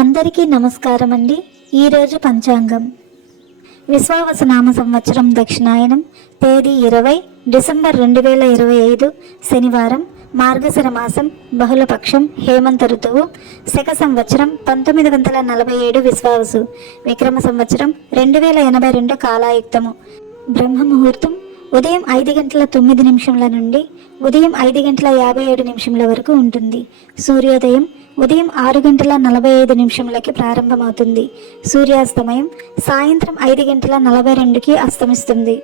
అందరికీ నమస్కారం అండి. ఈరోజు పంచాంగం విశ్వావసు నామ సంవత్సరం దక్షిణాయనం తేదీ 20 డిసెంబర్ 2025 శనివారం మార్గశిర మాసం బహుళపక్షం హేమంత ఋతువు శక సంవత్సరం 1947 విశ్వావసు విక్రమ సంవత్సరం 2082 కాలాయుక్తము బ్రహ్మ ముహూర్తం ఉదయం 5:09 నుండి ఉదయం 5:57 వరకు ఉంటుంది. సూర్యోదయం ఉదయం 6:45 ప్రారంభమవుతుంది. సూర్యాస్తమయం సాయంత్రం 5:42 అస్తమిస్తుంది.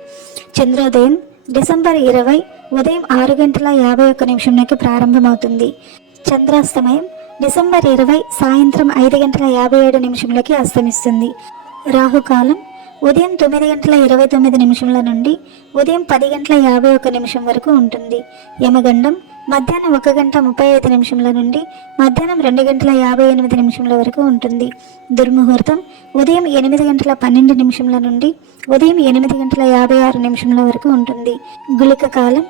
చంద్రోదయం డిసెంబర్ 20 ఉదయం 6:51 ప్రారంభమవుతుంది. చంద్రాస్తమయం డిసెంబర్ 20 సాయంత్రం 5:57 అస్తమిస్తుంది. రాహుకాలం ఉదయం 9:29 నుండి ఉదయం 10:51 వరకు ఉంటుంది. యమగండం మధ్యాహ్నం 1:35 నుండి మధ్యాహ్నం 2:58 వరకు ఉంటుంది. దుర్ముహూర్తం ఉదయం 8:12 నుండి ఉదయం 8:56 వరకు ఉంటుంది. గుళిక కాలం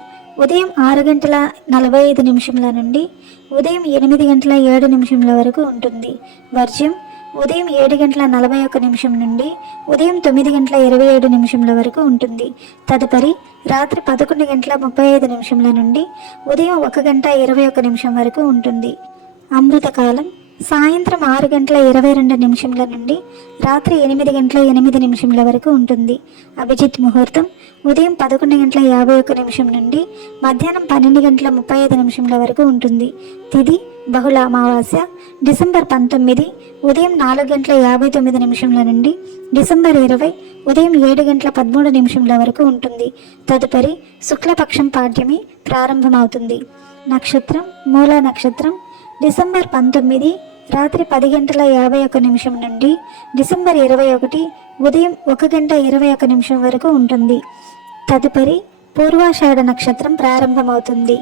ఉదయం 6:45 నుండి ఉదయం 8:07 వరకు ఉంటుంది. వర్జ్యం ఉదయం 7:41 నుండి ఉదయం 9:27 వరకు ఉంటుంది. తదుపరి రాత్రి 11:35 నుండి ఉదయం 1:21 వరకు ఉంటుంది. అమృతకాలం సాయంత్రం 6:22 నుండి రాత్రి 8:08 వరకు ఉంటుంది. అభిజిత్ ముహూర్తం ఉదయం 11:51 నుండి మధ్యాహ్నం 12:35 వరకు ఉంటుంది. తిథి బహుళ అమావాస్య డిసెంబర్ 19 ఉదయం 4:59 నుండి డిసెంబర్ 20 ఉదయం 7:13 వరకు ఉంటుంది. తదుపరి శుక్లపక్షం పాడ్యమి ప్రారంభమవుతుంది. నక్షత్రం మూల నక్షత్రం డిసెంబర్ 19 రాత్రి 10:51 నుండి డిసెంబర్ 21 ఉదయం 1:21 వరకు ఉంటుంది. తదుపరి పూర్వాషాఢ నక్షత్రం ప్రారంభమవుతుంది.